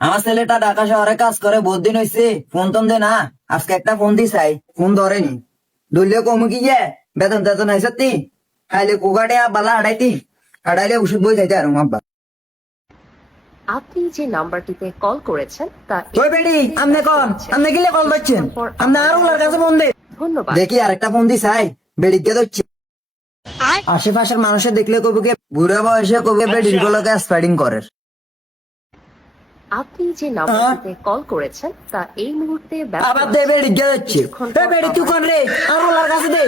আমার ছেলেটা ঢাকা শহরে কাজ করে বহুত দিন হয়েছে ফোন টোন দে না। আজকে একটা ফোন দিস আই ফোন ধরেনি। ধরলে কমু কি গে বেতন টেতন আইসা তি খাইলে কুকাটে বালা আড়াইতি আড়াইলে ওষুধ বই যাইতে আর আব্বা। আপনি যে নাম্বারটিতে কল করেছেন তা ওই বেডি আমনে কোন আমনে গিলে কল দিচ্ছেন আমনে আর ওলার কাছে ফোন দে। ধন্যবাদ। দেখি আরেকটা ফোন দিস আই বেডি কে দিচ্ছে আশেপাশের মানুষের দেখলে কবি কে? বুড়া বয়সে কবি বেডির গুলোকে স্প্রেডিং করে আপনি যে নাম্বারটিতে কল করেছেন তা এই মুহূর্তে আবার দে আছে। বেডি কে দিচ্ছে এ বেডি তুই কোন রে? আর ওলার কাছে দে।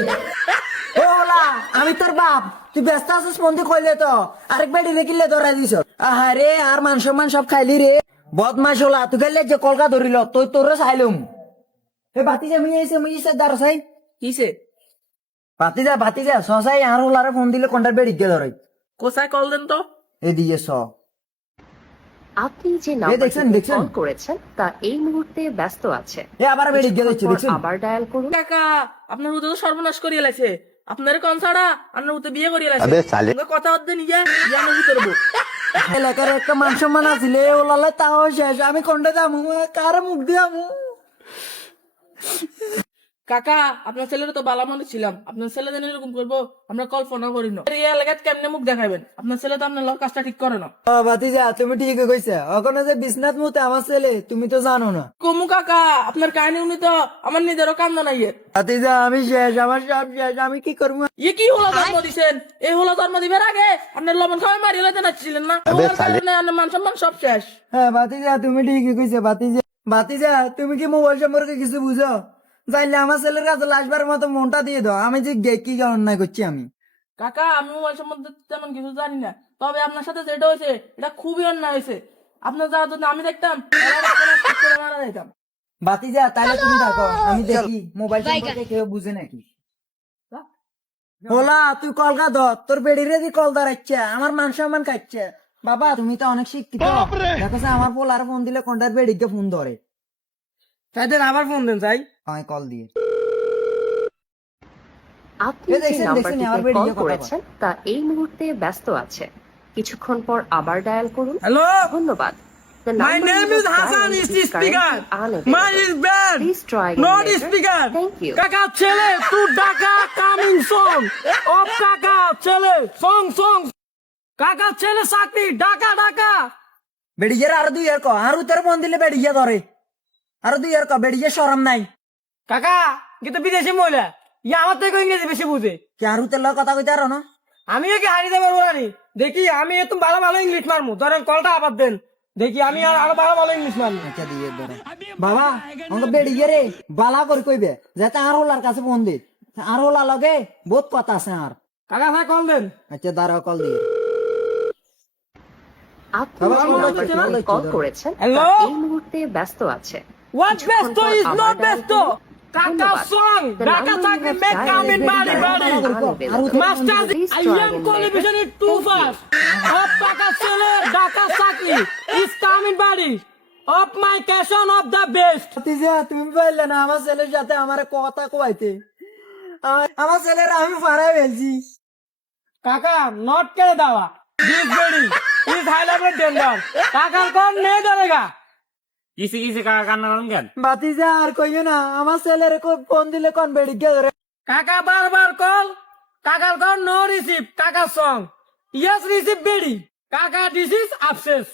ও ওলা আমি তোর বাপ। তুই ব্যস্ত আছিস ফোন কইলে তো। আরেক বেডি দেখিলে ধরা দিছ। আহারে আর মান সম্মান সব খাইলি রে। বদমাস ওলা তুই গেলে যে কলকা ধরিল তুই তোর চাইলুম। এ বাতি যা মুই এসে মুই এসে দাঁড় চাই। কিসে বাতি যা বাতি যা সসাই আর ওলারে ফোন দিলে কোনটা বেডি কে ধরে কোথায় কল দেন তো? এ দিয়ে স আপনি যে দেখছেন? কল করেছেন তা এই মুহূর্তে ব্যস্ত আছে। এ আবার বেডি কে দিচ্ছে দেখছেন? আবার ডায়াল করুন। কাকা আপনার উতে সর্বনাশ করিয়ে লাইছে। আপনার কোন ছাড়া আপনার উতে বিয়ে করিয়ে লাইছে। আবে সালে। কথা হতে নিয়ে বিয়ে কি করব এলাকার একটা মান সম্মান আছিল ওলালে তাও শেষ। আমি কোনটা যাব কার মুখ দিয়ামু কাকা আপনার ছেলের তো বালা মনে ছিলাম। আপনার ছেলে যেন এরকম করব আমরা কল্পনা করি না। এই এলাকায় কেমনে মুখ দেখাবেন? আপনার ছেলে তো আপনার লোক কাজটা ঠিক করে না। ও ভাতিজা তুমি ঠিকই কইছে। ওখানে যে বিশ্বনাথ মুতে আমার ছেলে তুমি তো জানো না। কমু কাকা আপনার কাহিনী উনি তো আমার নিজেরও কান্দ নাই ভাতিজা আমি শেষ আমার সব শেষ আমি কি করব? ইয়ে কি হলো জন্ম দিছেন? এই হলো জন্ম দিবার আগে আপনার লবণ খাওয়াই মারিয়ে লাইতে নাচছিলেন না? মান সম্মান সব শেষ। হ্যাঁ ভাতিজা তুমি ঠিকই কইছে ভাতিজা। ভাতিজা তুমি কি মোবাইল সম্পর্কে কিছু বুঝো? জানলে আমার ছেলের কাছে লাশবার মতো মনটা দিয়ে দাও। আমি যে গে- কি অন্যায় করছি আমি? কাকা আমি মোবাইল সম্বন্ধে তেমন কিছু জানি না। তবে আপনার সাথে যেটা হয়েছে এটা খুবই অন্যায় হয়েছে। আপনার যা যদি আমি দেখতাম তাহলে আপনার মারা যাইতাম। ভাতিজা তাহলে তুমি থাকো আমি দেখি মোবাইল সম্পর্কে কেউ বুঝে নাকি? হোলা তুই কলকা ধর তোর বেড়িরে দি কল দাঁড়াচ্ছে আমার মান সম্মান খাচ্ছে বাবা তুমি তো অনেক শিক্ষিত। দেখো আমার পোলার ফোন দিলে কোনটার বেড়িকে ফোন ধরে? তাইদের আবার ফোন দেন চাই আমায় কল দিয়ে আপনি যে নাম্বারটিতে কল। করেছেন তা এই মুহূর্তে ব্যস্ত আছে কিছুক্ষণ পর আবার ডায়াল করুন হ্যালো ধন্যবাদ My name is Hassan is is the speaker. Mine is bad. Not later. speaker. Thank you. কাকা ছেলে তুই ডাকা কামিং সং অফ কাকা ছেলে সং সং কাকা ছেলে চাকরি ডাকা ডাকা বেড়িয়ে আর দুই এর ক আর উত্তর ফোন দিলে বেড়িয়ে ধরে আর দুই এর ক বেড়িয়ে সরম নাই। কাকা কিন্তু বিদেশি মহিলা? ইয়ে আমার থেকে ইংরেজি বেশি বুঝে। কি আর লগে কথা কইতে আরও না? আমি একে হারিয়ে দেবো রানি দেখি আমি একটু ভালো ভালো ইংলিশ মারমু। ধরেন কলটা আবার দেন। দেখি আমি আর আরও ভালো ভালো ইংলিশ মারমু। আচ্ছা দিয়ে ধরে বাবা আমাকে বেড়িয়ে রে বালা করে কইবে যাতে আর ওলার কাছে ফোন দে। আর ওলা লগে বহুত কথা আছে আর। কাকা ভাই কল দেন। আচ্ছা দাঁড়াও কল দিয়ে। আপনি কল করেছেন এই মুহূর্তে ব্যস্ত আছে What besto is not besto? Kaka song, Saki have make come in body body. unavailable. Master, I am again television is too fast. Of Kaka Sele, Daka Saki is coming body. Of my cation of the best. ভাতিজা তুমি পারলে না আমার ছেলের সাথে আমার কথা কইতে আমার- ছেলের আমি ফারাই ফেলছি কাকা নট করে দেওয়া দিস বেডি ইজ হাই লেভেল টেন্ডার কাকার কোন নেই ধরেগা কিসে কিসে কাকা কান্না করেন কেন? ভাতিজা আর কইও না আমার ছেলের ফোন দিলে কোন ধরে কাকা বারবার কল কাকার কল নো রিসিভ কাকার সং ইয়েস রিসিভ বেডি। কাকা দিস ইজ আপসেস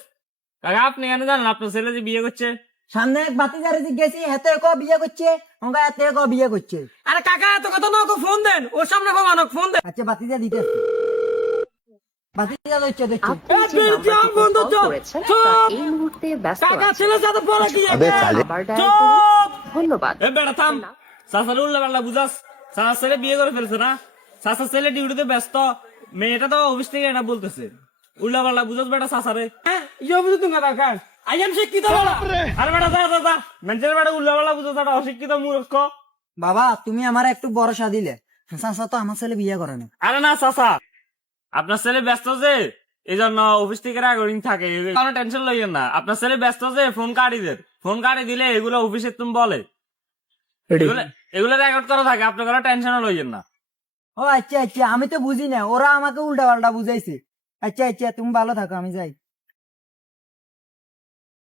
কাকা আপনি কেন জানেন আপনার ছেলে যে বিয়ে করছে? সামনে এক ভাতিজারে জিজ্ঞেসি হেতে ক বিয়ে করছে? আমাকে এতে ক বিয়ে করছে। আরে কাকা এত কথা না ফোন দেন। ওর সামনে ভগবানক ফোন দেন। আচ্ছা দিতে শিক্ষিত অশিক্ষিত মূর্খ বাবা, তুমি আমার একটু ভরসা দিলে চাচা তো আমার ছেলে বিয়ে করে না আরে না চাষা আপনার ছেলে ব্যস্ত যে এই জন্য অফিস থেকে রেকর্ডিং থাকে কোনো টেনশন লইয়েন না। আপনার ছেলে ব্যস্ত যে ফোন কাটি দেন। ফোন কাটি দিলে এগুলো অফিসে তুমি বলে। এগুলো এগুলো রেকর্ড করা থাকে আপনার কোনো টেনশন লইয়েন না। ও আচ্ছা আচ্ছা আমি তো বুঝি না ওরা আমাকে উল্টা পাল্টা বুঝাইছে। আচ্ছা আচ্ছা তুমি ভালো থাকো আমি যাই।